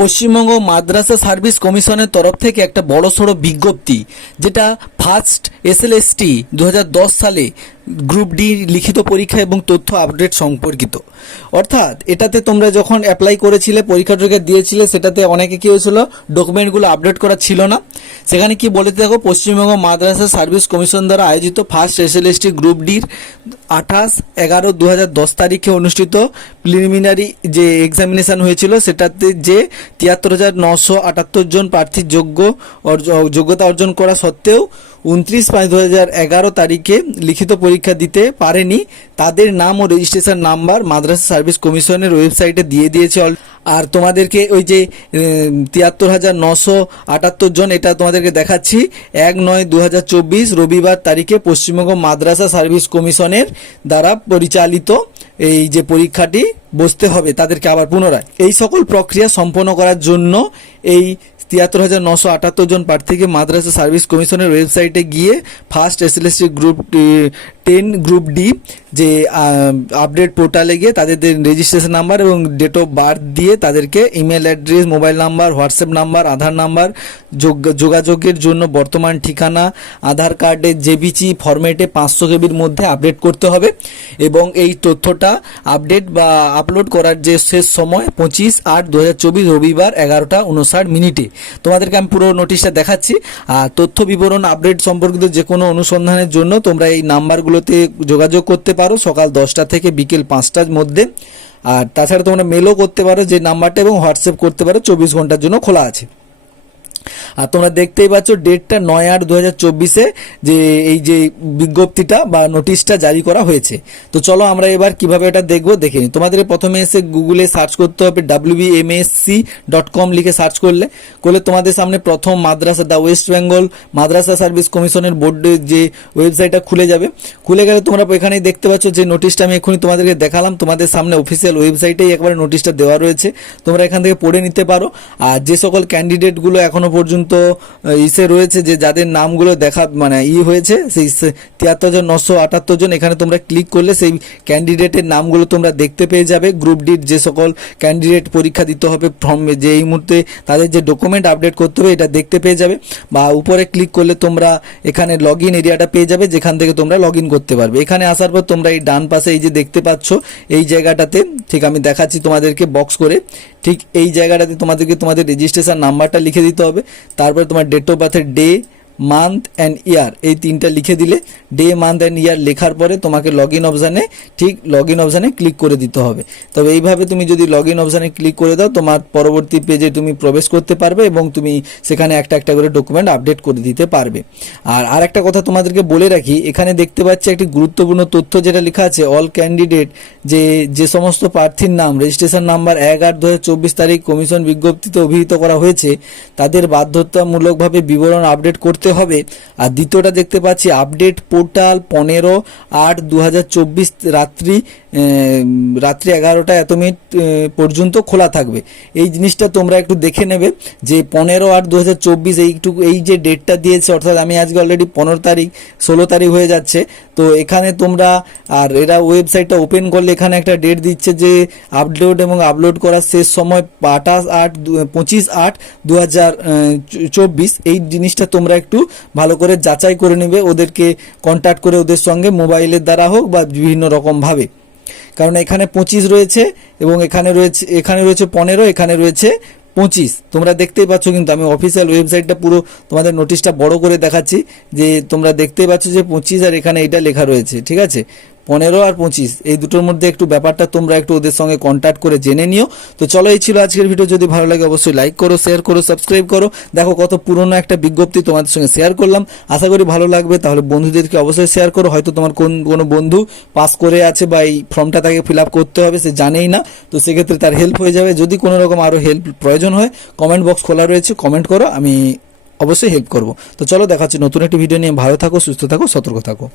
পশ্চিমবঙ্গ মাদ্রাসা service কমিশনের তরফ থেকে একটা বড়সড় বিজ্ঞপ্তি, যেটা ফার্স্ট এসএলএসটি 2010 সালে গ্রুপ ডি লিখিত পরীক্ষা এবং তথ্য আপডেট সম্পর্কিত। অর্থাৎ এটাতে তোমরা যখন অ্যাপ্লাই করেছিলে, পরীক্ষাটাকে দিয়েছিলে, সেটাতে অনেকে কী হয়েছিল, ডকুমেন্টগুলো আপডেট করা ছিল না। সেখানে কি বলে দেখো, পশ্চিমবঙ্গ মাদ্রাসা সার্ভিস কমিশন দ্বারা আয়োজিত ফার্স্ট এসএলএসটি গ্রুপ ডির 28/11/2010 তারিখে অনুষ্ঠিত প্রিলিমিনারি যে এক্সামিনেশন হয়েছিল, সেটাতে যে 73,978 জন প্রার্থীর যোগ্যতা অর্জন করা সত্ত্বেও 29/5/2011 তারিখে লিখিত পরীক্ষা দিতে পারেনি, তাদের নাম ও রেজিস্ট্রেশন নাম্বার মাদ্রাসা সার্ভিস কমিশনের ওয়েবসাইটে দিয়ে দিয়েছে। আর তোমাদেরকে ওই যে 73,978 জন, এটা তোমাদেরকে দেখাচ্ছি 1/9/2024 রবিবার তারিখে পশ্চিমবঙ্গ মাদ্রাসা সার্ভিস কমিশনের দ্বারা পরিচালিত এই যে পরীক্ষাটি বসতে হবে তাদেরকে আবার পুনরায়। এই সকল প্রক্রিয়া সম্পন্ন করার জন্য এই 73,978 জন প্রার্থীকে মাদ্রাসা সার্ভিস কমিশনের ওয়েবসাইটে গিয়ে first SLST group 10 group D যে আপডেট পোর্টালে গিয়ে তাদের রেজিস্ট্রেশন নাম্বার এবং ডেট অফ বার্থ দিয়ে তাদেরকে email address, mobile number, WhatsApp number, Aadhaar number, যোগাযোগের জন্য বর্তমান ঠিকানা, আধার কার্ডের জেবিজি ফরম্যাটে 500 কেবির মধ্যে আপডেট করতে হবে। এবং এই তথ্যটা আপডেট বা আপলোড করার যে শেষ সময় 25/8/2024 রবিবার 11:59 তোমাদেরকে আমি পুরো নোটিশটা দেখাচ্ছি। আর তথ্য বিবরণ আপডেট সম্পর্কিত যে কোনো অনুসন্ধানের জন্য তোমরা এই নাম্বারগুলোতে যোগাযোগ করতে পারো সকাল 10টা থেকে বিকেল 5টার মধ্যে। আর তাছাড়া তোমরা মেলও করতে পারো যে নাম্বারটা, এবং হোয়াটসঅ্যাপ করতে পারো, 24 ঘন্টার জন্য খোলা আছে। আর তোমরা দেখতেই পাচ্ছ ডেটটা 9/8/2024 যে এই যে বিজ্ঞপ্তিটা বা নোটিশটা জারি করা হয়েছে। তো চলো আমরা এবার কিভাবে এটা দেখবো দেখে নিই। তোমাদের প্রথমে এসে গুগলে সার্চ করতে হবে wbmsc.com লিখে সার্চ করলে তোমাদের সামনে প্রথম Madrasah the West Bengal Madrasah service কমিশনের বোর্ডের যে ওয়েবসাইটটা খুলে যাবে। খুলে গেলে তোমরা এখানেই দেখতে পাচ্ছ যে নোটিশটা আমি এখনই তোমাদেরকে দেখালাম, তোমাদের সামনে অফিসিয়াল ওয়েবসাইটেই একবারে নোটিশটা দেওয়া রয়েছে, তোমরা এখান থেকে পড়ে নিতে পারো। আর যে সকল ক্যান্ডিডেটগুলো এখনো পর্যন্ত ইসে রয়েছে, যে যাদের নামগুলো দেখা মানে হয়েছে, সেই 73,978 জন, এখানে তোমরা ক্লিক করলে সেই ক্যান্ডিডেটের নামগুলো তোমরা দেখতে পেয়ে যাবে। গ্রুপ ডির যে সকল ক্যান্ডিডেট পরীক্ষা দিতে হবে ফর্ম, যে এই মুহূর্তে তাদের যে ডকুমেন্ট আপডেট করতে হবে এটা দেখতে পেয়ে যাবে। বা উপরে ক্লিক করলে তোমরা এখানে লগ ইন এরিয়াটা পেয়ে যাবে, যেখান থেকে তোমরা লগ ইন করতে পারবে। এখানে আসার পর তোমরা এই ডান পাশে এই যে দেখতে পাচ্ছ এই জায়গাটাতে, ঠিক আমি দেখাচ্ছি তোমাদেরকে বক্স করে, ঠিক এই জায়গাটাতে তোমাদেরকে তোমাদের রেজিস্ট্রেশন নাম্বারটা লিখে দিতে হবে। তারপরে তোমার ডেট অফ বার্থের ডে, মান্থ অ্যান্ড ইয়ার, এই তিনটা লিখে দিলে, ডে, মান্থ অ্যান্ড ইয়ার লেখার পরে তোমাকে লগ ইন অপশানে ক্লিক করে দিতে হবে। তবে এইভাবে তুমি যদি লগ ইন অপশানে ক্লিক করে দাও, তোমার পরবর্তী পেজে তুমি প্রবেশ করতে পারবে এবং তুমি সেখানে একটা একটা করে ডকুমেন্ট আপডেট করে দিতে পারবে। আর একটা কথা তোমাদেরকে বলে রাখি, এখানে দেখতে পাচ্ছি একটি গুরুত্বপূর্ণ তথ্য যেটা লেখা আছে, অল ক্যান্ডিডেট, যে সমস্ত প্রার্থীর নাম রেজিস্ট্রেশন নাম্বার 1/8/2024 তারিখ কমিশন বিজ্ঞপ্তিতে অভিহিত করা হয়েছে, তাদের বাধ্যতামূলকভাবে বিবরণ আপডেট করতে হবে। আর দ্বিতীয়টা দেখতে পাচ্ছি, আপডেট পোর্টাল 15/8/2024 রাত্রি 11:00 পর্যন্ত খোলা থাকবে। এই জিনিসটা তোমরা একটু দেখে নেবে যে 15/8/2024 এই যে ডেটটা দিয়েছে, অর্থাৎ আমি আজকে অলরেডি 16 তারিখ হয়ে যাচ্ছে। তো এখানে তোমরা, আর এরা ওয়েবসাইটটা ওপেন করলে এখানে একটা ডেট দিচ্ছে যে আপলোড এবং আপলোড করার শেষ সময় 25/8/2024। এই জিনিসটা তোমরা একটু ভালো করে যাচাই করে নেবে, ওদেরকে কন্ট্যাক্ট করে ওদের সঙ্গে মোবাইলের দ্বারা হোক বা বিভিন্ন রকমভাবে। কারণ এখানে 25 রয়েছে এবং এখানে রয়েছে 15, এখানে রয়েছে 25। তোমরা দেখতেই পাচ্ছ, কিন্তু আমি অফিসিয়াল ওয়েবসাইটটা পুরো তোমাদের নোটিশটা বড় করে দেখাচ্ছি, যে তোমরা দেখতেই পাচ্ছ যে 25 আর এখানে এটা লেখা রয়েছে, ঠিক আছে, 15 আর 25, এই দুটোর মধ্যে একটু ব্যাপারটা তোমরা একটু ওদের সঙ্গে কন্ট্যাক্ট করে জেনে নিও। তো চলো, এই ছিল আজকের ভিডিও। যদি ভালো লাগে অবশ্যই লাইক করো, শেয়ার করো, সাবস্ক্রাইব করো। দেখো কত পুরনো একটা বিজ্ঞপ্তি তোমাদের সঙ্গে শেয়ার করলাম, আশা করি ভালো লাগবে। তাহলে বন্ধুদেরকে অবশ্যই শেয়ার করো, হয়তো তোমার কোনো বন্ধু পাস করে আছে বা এই ফর্মটা তাকে ফিল আপ করতে হবে, সে জানেই না, তো সেক্ষেত্রে তার হেল্প হয়ে যাবে। যদি কোনো রকম আরও হেল্প প্রয়োজন হয়, কমেন্ট বক্স খোলা রয়েছে, কমেন্ট করো, আমি অবশ্যই হেল্প করবো। তো চলো, দেখা হচ্ছে নতুন একটি ভিডিও নিয়ে। ভালো থাকো, সুস্থ থাকো, সতর্ক থাকো।